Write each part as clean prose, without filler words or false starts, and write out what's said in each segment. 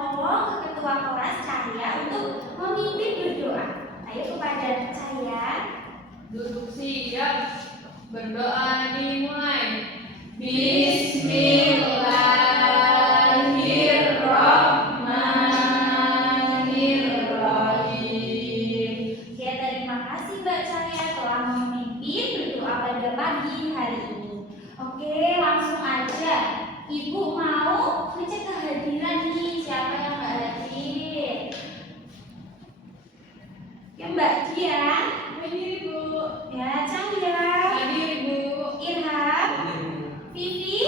tolong ke ketua kelas Cahya untuk memimpin berdoa. Ayo kepada Cahya. Duduk siap. Berdoa dimulai. Bismillahirrahmanirrahim. Oke, terima kasih Mbak Cahya telah memimpin berdoa pada pagi hari ini. Oke, langsung aja. Ibu mau ngecek kehadiran nih, siapa yang nggak hadir? Ya Mbak Dian. Hadir, Bu. Ya Cahya. Hadir, Bu. Irham. Vivi.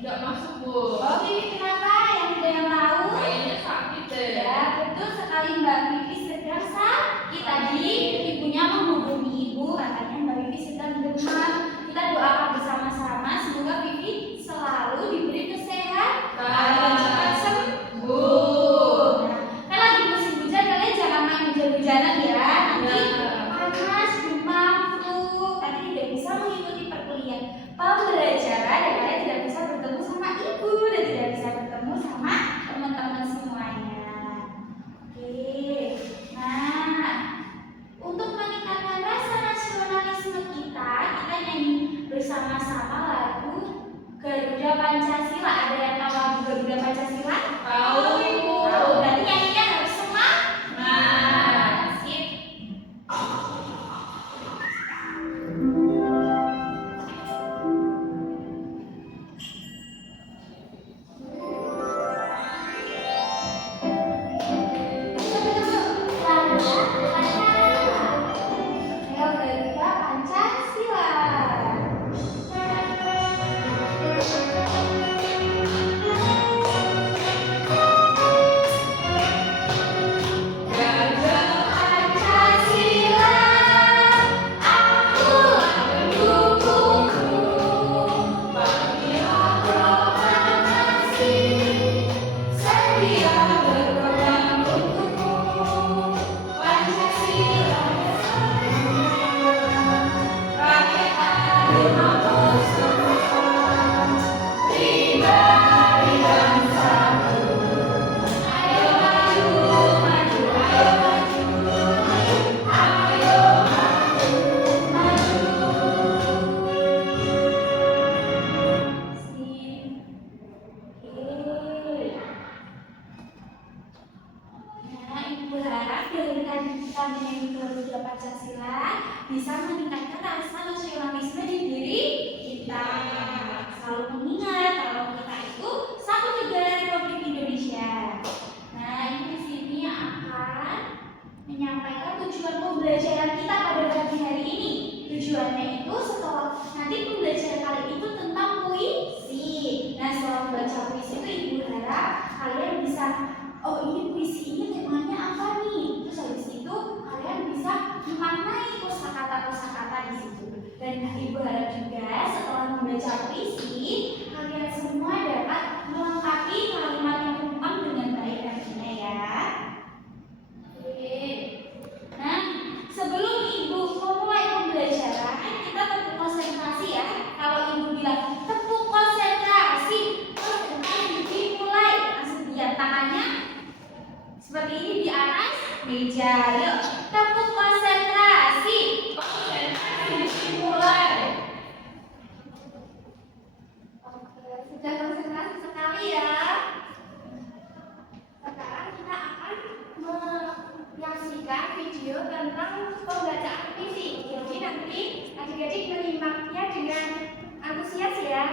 Nggak masuk, Bu. Oh, Vivi kenapa? Yang ada yang tahu? Kayaknya sakit deh. Ya, betul sekali Mbak Vivi sedang sakit. Tadi ibunya menghubungi ibu, katanya Mbak Vivi sedang demam. Kita doakan bersama-sama semoga Vivi selalu diberi kesehatan dan cepat sembuh. Nah, kan lagi musim hujan, kalian jangan main hujan-hujanan ya. Nanti panas, demam, flu, nanti tidak bisa mengikuti pembelajaran dan kalian tidak bisa bertemu sama ibu dan tidak bisa bertemu sama teman-teman semuanya. Oke, nah untuk meningkatkan rasa nasionalisme kita nyanyi bersama-sama lagu Garuda Pancasila. Ada yang tahu lagu Garuda Pancasila? Tahu, Bu. Tahu, berarti nyanyinya harus semangat. Sip. Ayo Garuda Pancasila. Garuda Pancasila, aku mendukungmu. Bangkitlah proklamasi, sedia berkorban untukmu. Pancasila, rakyat adil mampu semua, pribadi dan satu. Ayo maju, maju, ayo maju, ayo maju, maju. Sip. Oke. Nah, Ibu harap dengan kita menyanyi Garuda Pancasila bisa meningkatkan rasa nasionalisme di diri kita. Selalu mengingat kalau kita itu satu negara Republik Indonesia. Nah, ini di sini akan menyampaikan tujuan pembelajaran kita pada pagi hari ini. Tujuannya itu setelah nanti pembelajaran kali itu tentang puisi. Nah, setelah membaca puisi itu Ibu harap kalian bisa, oh ini puisi ini temanya apa nih? Terus habis itu kalian bisa memaknai kosakata-kosakata di situ. Dan Ibu harap juga setelah membaca puisi kalian semua dapat melengkapi kalimat yang lengkap dengan baik nantinya ya. Oke. Nah, sebelum Ibu memulai pembelajaran, kita tepuk konsentrasi ya. Kalau Ibu bilang tepuk konsentrasi, dimulai. Langsung diam tangannya seperti ini di atas meja. Yuk, tepuk konsentrasi. Konsentrasi dimulai. Oke, sudah konsentrasi sekali ya. Sekarang kita akan menyaksikan video tentang pembacaan puisi. Jadi nanti adik-adik menyimaknya dengan antusias ya.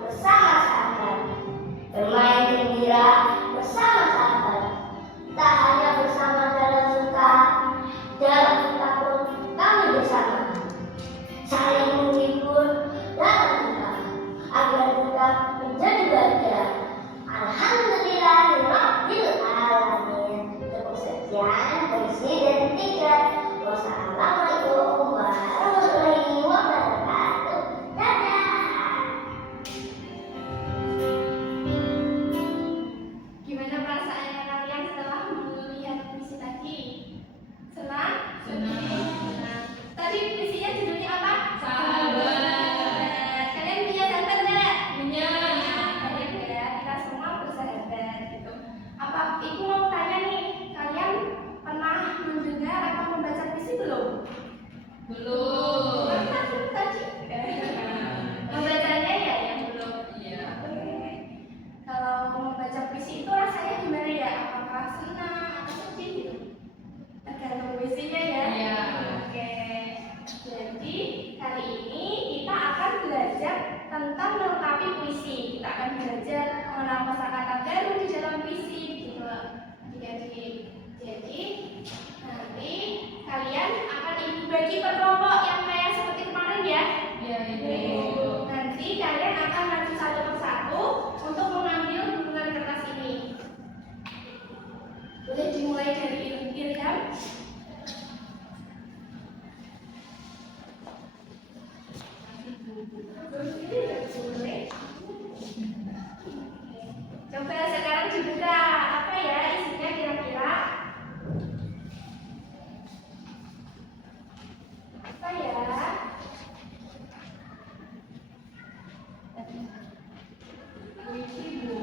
bersama sahabat, bermain gembira bersama sahabat, tak hanya bersama dalam suka, dalam suka pun kami bersama, saling menghibur dalam duka, agar kita menjadi bahagia. Alhamdulillahirabbil alamin. Cukup sekian puisi dari tiga. Wassalamualaikum warahmatullahi wabarakatuh. Dadah. Gimana perasaannya kalian setelah melihat puisi tadi? Senang? Senang. Tadi puisinya judulnya apa? Sahabat. Kalian punya sahabat nggak? Punya. Banyak ya, kita semua bersahabat gitu. Apa Ibu mau tanya nih, kalian pernah mendengar atau membaca puisi belum? Belum. Pernah tadi? Membacanya ya yang belum. Iya. Oke. Kalau membaca puisi itu rasanya gimana ya? Apakah senang atau sedih gitu? Tergantung puisinya ya. Iya. Oke. Jadi kali ini kita akan belajar tentang melengkapi puisi. Kita akan belajar mengenal kosakata baru di dalam puisi gitu. Jadi nanti kalian akan Ibu bagi per kelompok yang kayak seperti kemarin ya. Iya, Ibu. Nanti kalian akan maju satu persatu untuk mengambil gunungan kertas ini. Boleh dimulai dari Ilham. Boleh. Coba sekarang dibuka. Apa ya isinya kira-kira? Apa ya? Puisi, Bu.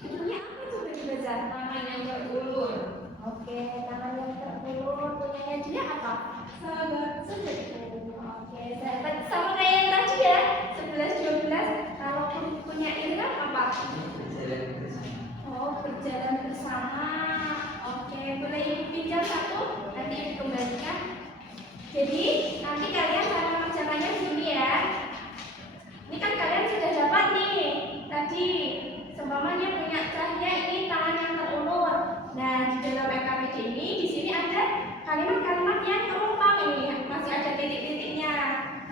Judulnya apa coba dibaca? Tangan yang terulur. Oke, tangan yang terulur. Punyanya dia apa? Sahabat sejatiku. Oke, sahabat sama kayak yang tadi ya. 11, 12. Kalau punya Ilham apa? Oh, berjalan bersama. Oke, boleh Ibu pinjam satu, nanti Ibu kembalikan. Jadi, nanti kalian cara mengerjakannya begini ya. Ini kan kalian sudah dapat nih. Tadi, seumpamanya punya cahaya ini tangan yang terulur. Nah, di dalam RKPD ini, di sini ada kalimat-kalimat yang terumpang ini. Masih ada titik-titiknya.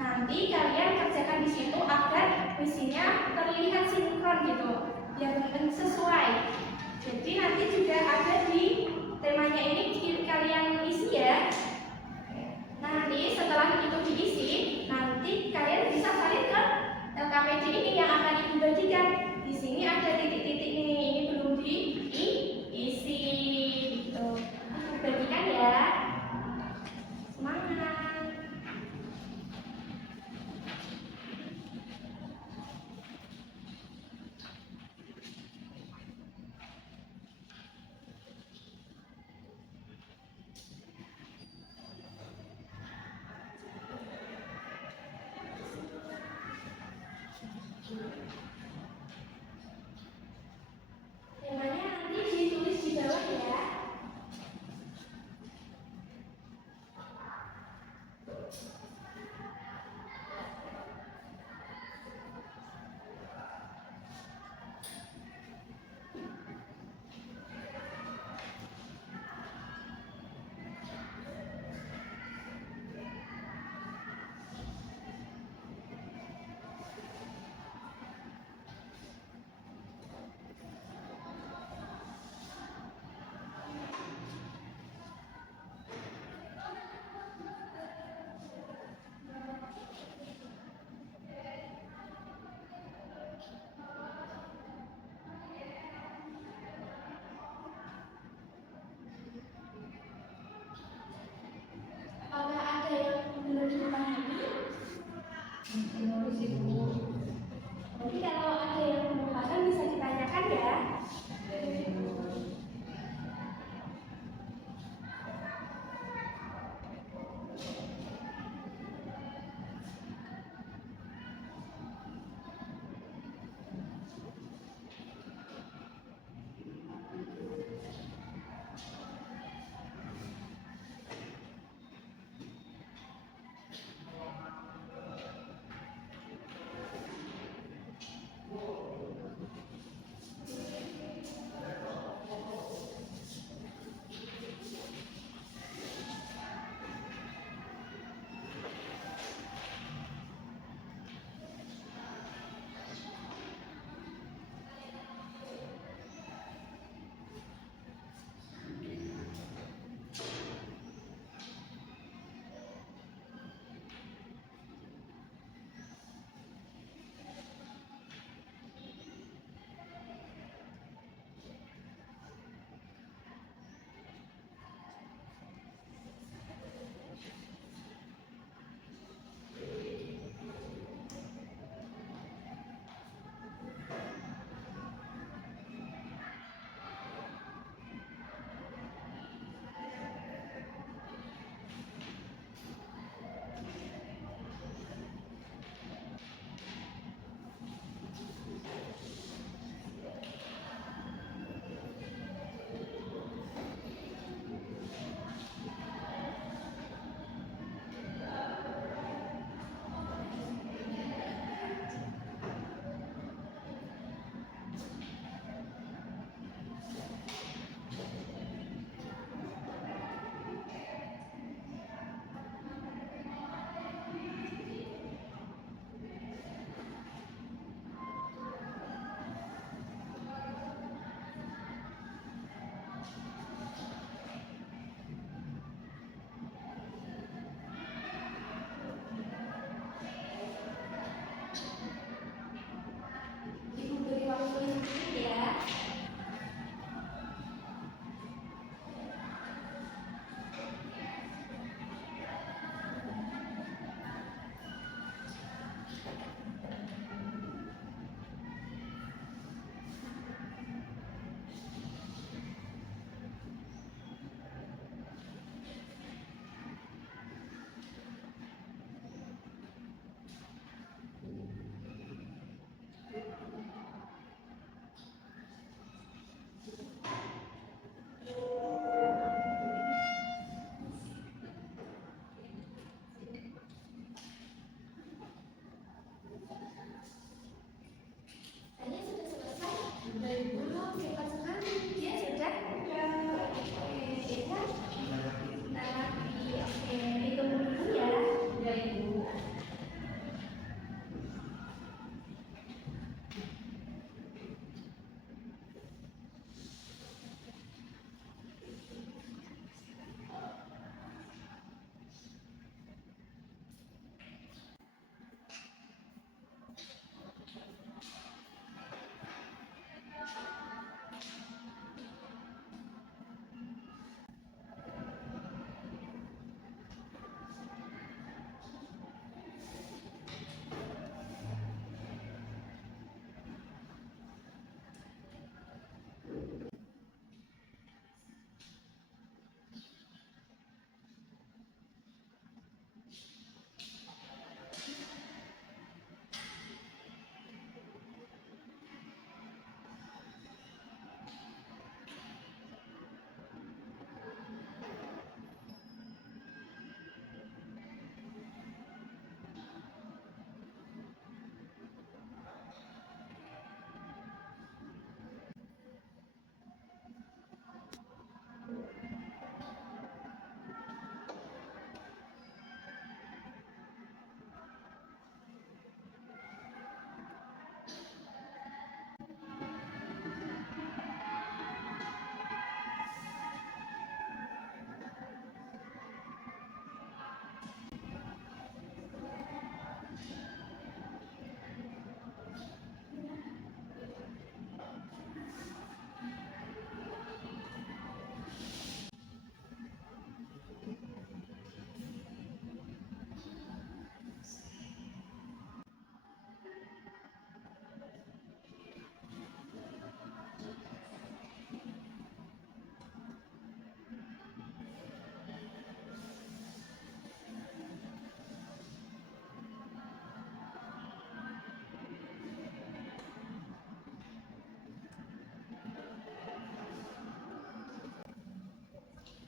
Nanti kalian kerjakan di situ agar puisinya terlihat sinkron gitu. Biar sesuai. Jadi nanti juga ada di temanya ini kalian isi ya. Nanti setelah itu diisi, nanti kalian bisa salin ke LKPD ini yang akan Ibu bagikan. Di sini ada titik-titik ini belum diisi. Gitu. Ibu bagikan ya. Semangat. Belum, cepat sekali. Ya sudah. Oke, ya. Bentar lagi. Oke, ditunggu dulu ya. Ya, Ibu.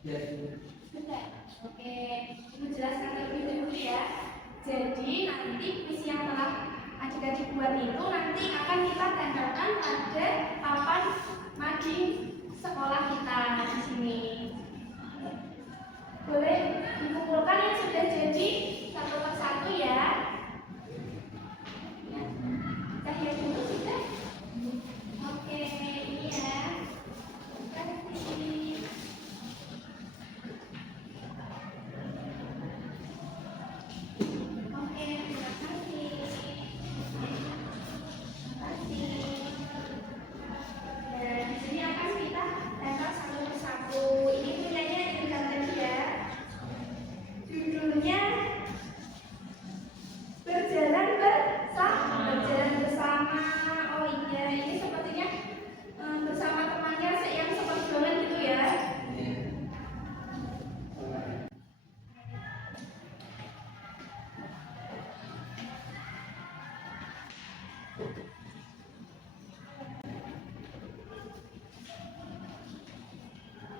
Sudah. Oke, Ibu jelaskan terlebih dahulu ya. Jadi nanti kuis yang telah adik-adik buat itu nanti akan kita tempelkan pada papan mading sekolah kita di sini. Boleh dikumpulkan yang sudah jadi satu persatu ya. Cahaya dulu sudah. Oke, ini ya. Terima kasih. Oke, terima kasih. Terima kasih. Dan di sini akan kita tempel satu persatu. Ini punyanya Intan tadi ya. Judulnya berjalan bersama. Oh iya, ini sepertinya bersama temannya yang seperjuangan gitu ya.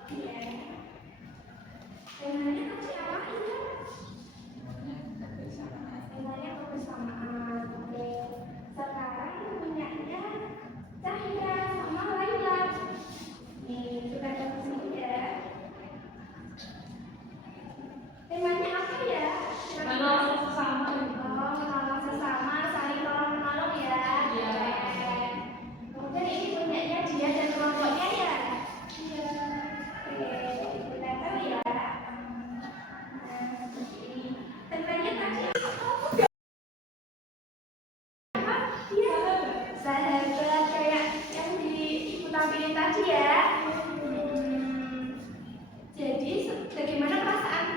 Iya. Temanya tadi apa itu? Temanya kebersamaan. Oke. Sekarang punyanya Cahya sama Laila. Nih, kita lihat di sini ya. Temanya apa ya? Menolong sesama. Oh, menolong sesama, saling tolong-menolong ya. Iya. Kemudian ini punyanya dia dan kelompoknya ya. Iya. Oke, kita tahu ya. Nah, ini temanya tadi apa? Iya. Sahabat kayak yang di Ibu tampilin tadi ya. Jadi bagaimana perasaan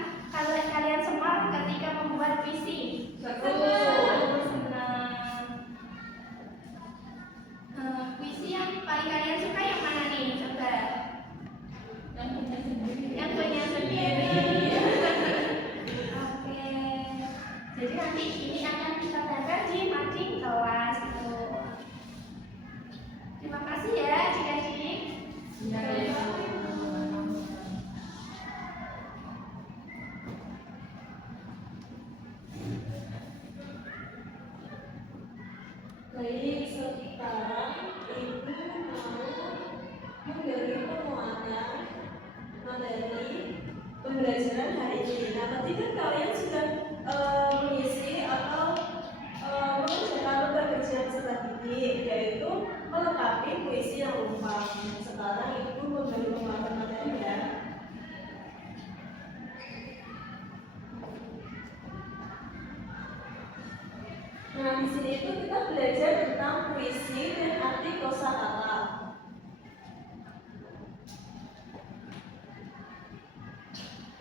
kalian semua ketika membuat puisi? Seru. Senang. Puisi yang paling kalian suka yang mana nih? Coba. Yang punya sendiri. Oke. Jadi nanti ini akan kita tempel di mading kelas itu. Terima kasih ya adik-adik. tadi kan kalian sudah mengisi atau mengerjakan lembar kerja peserta didik, yaitu melengkapi puisi yang lengkap. Sekarang Ibu memberi pemaparan materi ya. Nah, di sini itu kita belajar tentang puisi dan arti kosakata.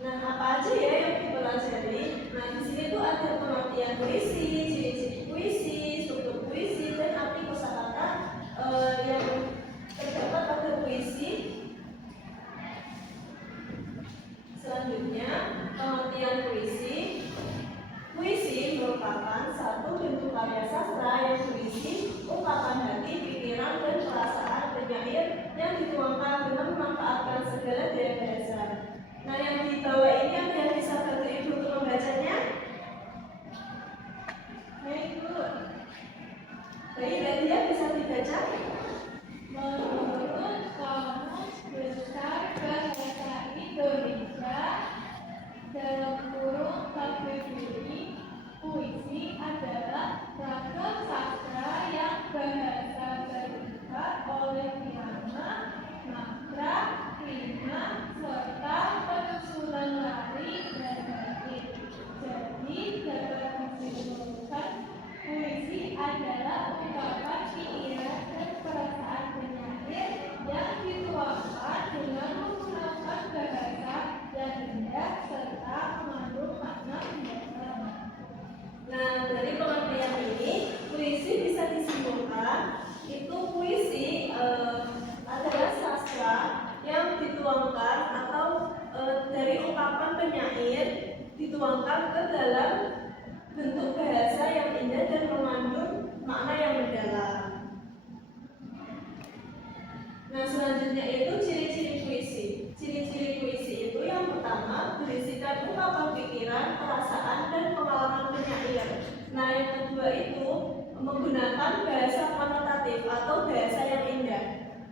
Nah, apa aja ya yang dipelajari? Nah, di sini tuh ada pengertian puisi, ciri-ciri puisi, struktur puisi, dan arti kosakata yang terdapat pada puisi. Selanjutnya, pengertian puisi. Puisi merupakan satu bentuk karya sastra yang berisi ungkapan hati, pikiran, dan perasaan penyair yang dituangkan dengan memanfaatkan segala daya bahasa. Nah, yang di bawah ini ada yang bisa bantu Ibu untuk membacanya? Baik, Bu. Baik, dia bisa dibaca? Menurut Kamus Besar Bahasa Indonesia dalam kurung KBBI, puisi adalah ragam sastra yang bahasa terikat oleh irama, makra, rima, serta penyusunan lari dan bait. Jadi dapat disimpulkan puisi adalah ungkapan pikiran dan perasaan penyair yang dituangkan dengan menggunakan bahasa yang indah serta mengandung makna mendalam. Nah, dari pengertian ini, puisi bisa disimpulkan itu puisi adalah sastra yang dituangkan atau dari ungkapan penyair dituangkan ke dalam bentuk bahasa yang indah dan mengandung makna yang mendalam. Nah, selanjutnya itu ciri-ciri puisi. Ciri-ciri puisi itu yang pertama berisikan ungkapan pikiran, perasaan, dan pengalaman penyair. Nah, yang kedua itu menggunakan bahasa konotatif atau bahasa yang indah.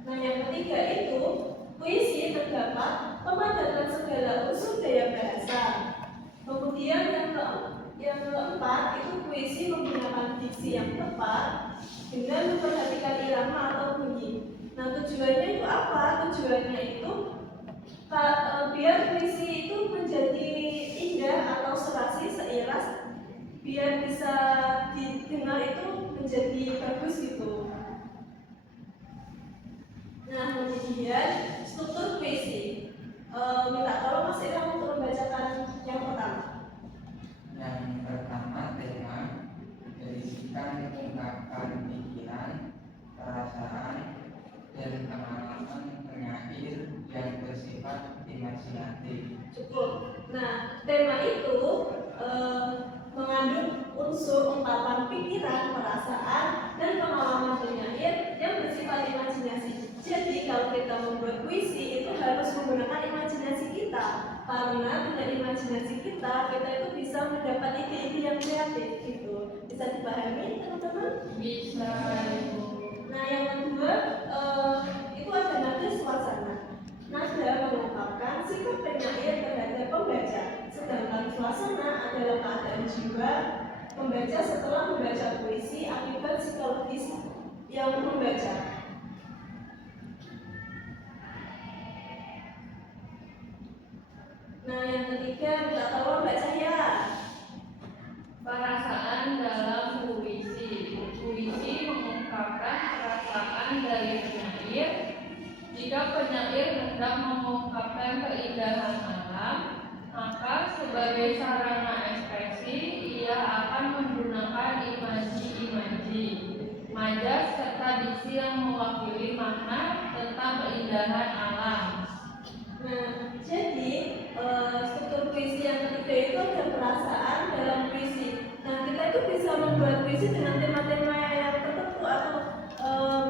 Nah, yang ketiga itu puisi terdapat pemadatan segala unsur daya bahasa. Kemudian yang keempat itu puisi menggunakan diksi yang tepat dengan memperhatikan irama atau bunyi. Nah, tujuannya itu apa? Tujuannya itu biar puisi itu menjadi indah atau serasi, seiras, biar bisa didengar itu menjadi bagus gitu. Nah, kemudian struktur puisi. Minta tolong Mas Ilham untuk membacakan yang pertama. Yang pertama, tema berisikan ungkapan pikiran, perasaan, dan pengalaman penyair yang bersifat imajinatif. Cukup. Nah, tema itu mengandung unsur ungkapan pikiran, perasaan, dan pengalaman penyair yang bersifat imajinasi. Jadi kalau kita membuat puisi itu harus menggunakan imajinasi kita, karena dengan imajinasi kita itu bisa mendapat ide-ide yang kreatif gitu. Bisa dipahami teman-teman? Bisa. Nah, yang kedua itu ada nada suasana. Nada mengungkapkan sikap penyair terhadap pembaca, sedangkan suasana adalah keadaan jiwa pembaca setelah membaca puisi akibat psikologis yang membaca. Nah, yang ketiga, minta tolong Mbak Cahya. Perasaan dalam puisi. Puisi mengungkapkan perasaan dari penyair. Jika penyair hendak mengungkapkan keindahan alam, maka sebagai sarana ekspresi ia akan menggunakan imaji-imaji, majas serta diksi yang mewakili makna tentang keindahan alam. Nah, jadi struktur puisi yang ketiga itu ada perasaan dalam puisi. Nah, kita itu bisa membuat puisi dengan tema-tema yang tertentu atau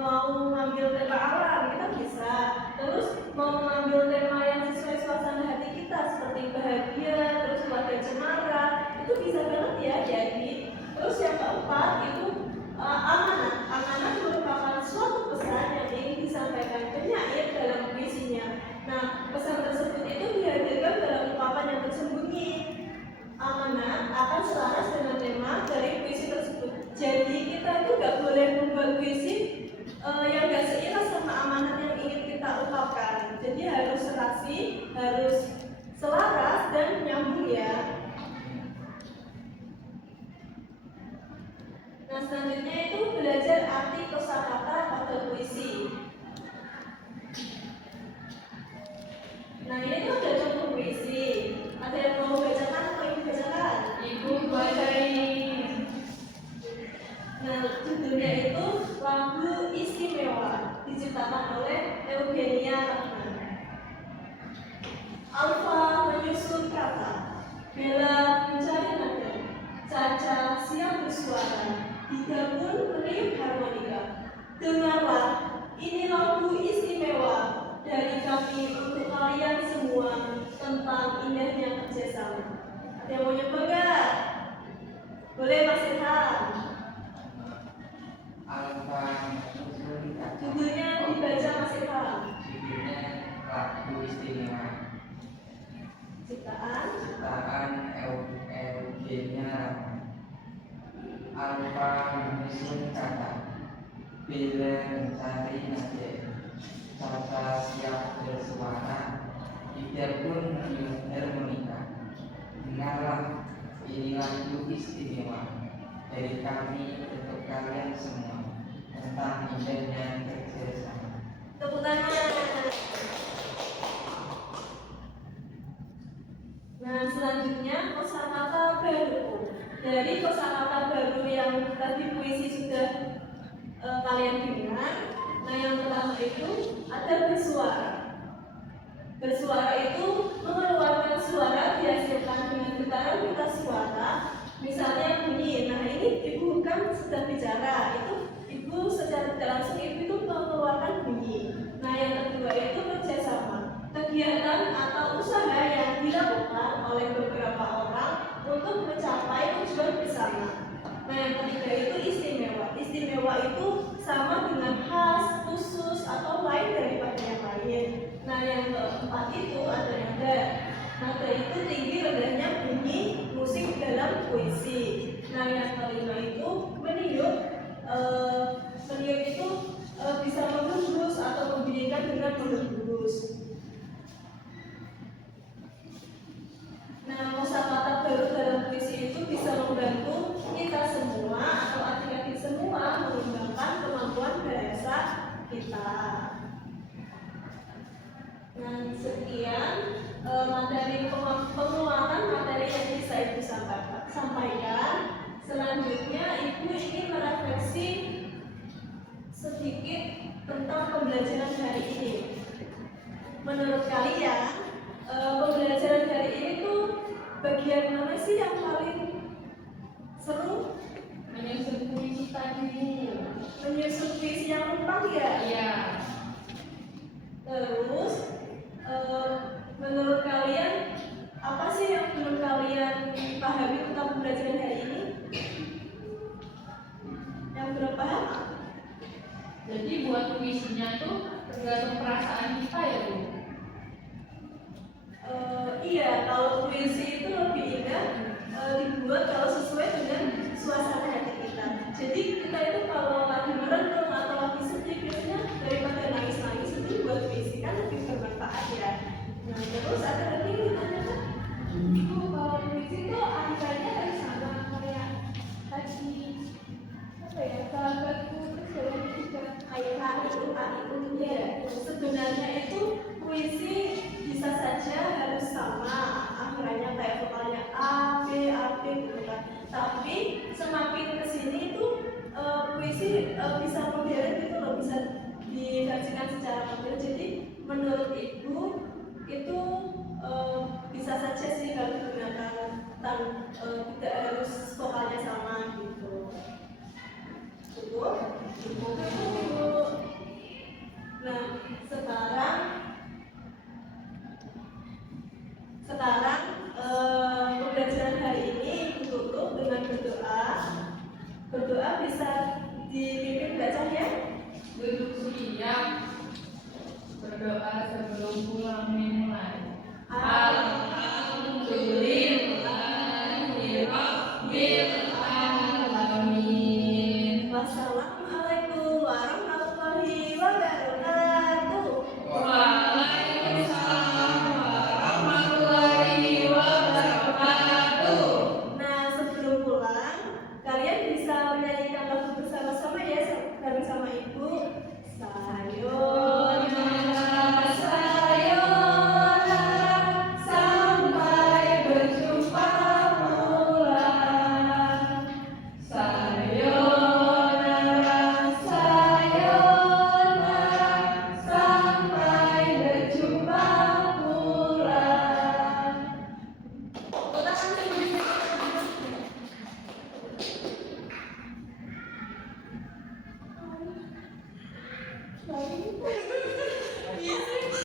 mau mengambil tema alam, kita bisa. Terus mau mengambil tema yang sesuai suasana hati kita seperti bahagia, terus keluarga cemara, itu bisa banget ya jadi. Terus yang keempat itu amanat. Amanat merupakan suatu pesan yang ingin disampaikan penyair dalam puisinya. Nah, pesan tersebut itu dihadirkan dalam ungkapan yang tersembunyi. dibacakan oleh Eugenia Rahman. Alfa menyusun kata, Bella mencari nada, Caca siap bersuara, Dida pun meniup harmonika. Dengarlah, ini lagu istimewa dari kami untuk kalian semua tentang indahnya kerjasama. Ada yang mau nyoba gak? Boleh Mas Ilham. Alfa menyusun kata. Judulnya dibaca Mas Ilham. Judulnya lagu istimewa. Ciptaan Eugenia Rahman. Alfa menyusun kata, Bella mencari nada, Caca siap bersuara, Dida pun meniup harmonika. Dengarlah, ini lagu istimewa dari kami untuk kalian semua tentang indahnya kerjasama. Tepuk tangan. Nah, selanjutnya kosakata baru. Dari kosakata baru yang tadi puisi sudah kalian dengar. Nah, yang pertama itu ada bersuara. Bersuara itu mengeluarkan suara dihasilkan dengan getaran pita suara. Misalnya bunyi. Nah, ini ibu kan sedang bicara. Itu ibu secara tidak langsung ibu itu mengeluarkan bunyi. Nah, yang kedua itu kerjasama. Kegiatan atau usaha yang dilakukan oleh beberapa orang untuk mencapai tujuan bersama. Nah, yang ketiga itu istimewa. Istimewa itu sama dengan khas, khusus, atau lain daripada yang lain. Nah, yang keempat itu ada nada. Nada itu tinggi rendahnya bunyi musik dalam puisi. Nah, yang kelima itu meniup. Meniup itu bisa menghembus atau membunyikan dengan menghembus. Nah, kosakata baru dalam puisi itu bisa membantu kita semua atau adik-adik semua mengembangkan kemampuan bahasa kita. Nah, sekian materi penguatan materi yang bisa Ibu sampaikan. Selanjutnya, Ibu ingin merefleksi sedikit tentang pembelajaran hari ini. Menurut kalian, pembelajaran hari ini tuh bagian mana sih yang paling seru? Menyusun puisi tadi. Menyusun puisi yang lempang ya? Iya. Terus, menurut kalian apa sih yang belum kalian pahami tentang pembelajaran hari ini? Yang belum paham? Jadi buat puisinya tuh tergantung perasaan kita ya Bu. Iya, kalau puisi itu lebih indah dibuat kalau sesuai dengan suasana hati kita. Jadi kita itu kalau lagi merenung atau lagi sedih biasanya daripada nangis-nangis itu buat puisi kan lebih bermanfaat ya. Nah, terus ada lagi yang ditanyakan? Ibu, kalau puisi itu angkanya kan sama kayak tadi apa ya, sahabatku terus dalam juga ya. Sebenarnya itu puisi bisa saja harus sama akhirannya kayak vokalnya A, B, gitu kan. Tapi semakin kesini itu puisi bisa modern gitu loh, bisa diversikan secara modern. Jadi menurut Ibu itu bisa saja sih kalau digunakan tidak harus vokalnya sama gitu. Cukup? Cukup. Nah, sekarang pembelajaran hari ini ditutup dengan berdoa. Berdoa bisa dipimpin baca ya. Duduk siap. Berdoa sebelum pulang dimulai. Alhamdulillahirabbil alamin. Wassalamualaikum warahmatullahi wabarakatuh. Waalaikumsalam warahmatullahi wabarakatuh. Nah, sebelum pulang, kalian bisa menyanyikan lagu bersama-sama ya, bareng sama Ibu. Sayonara, sayonara, sampai Lalu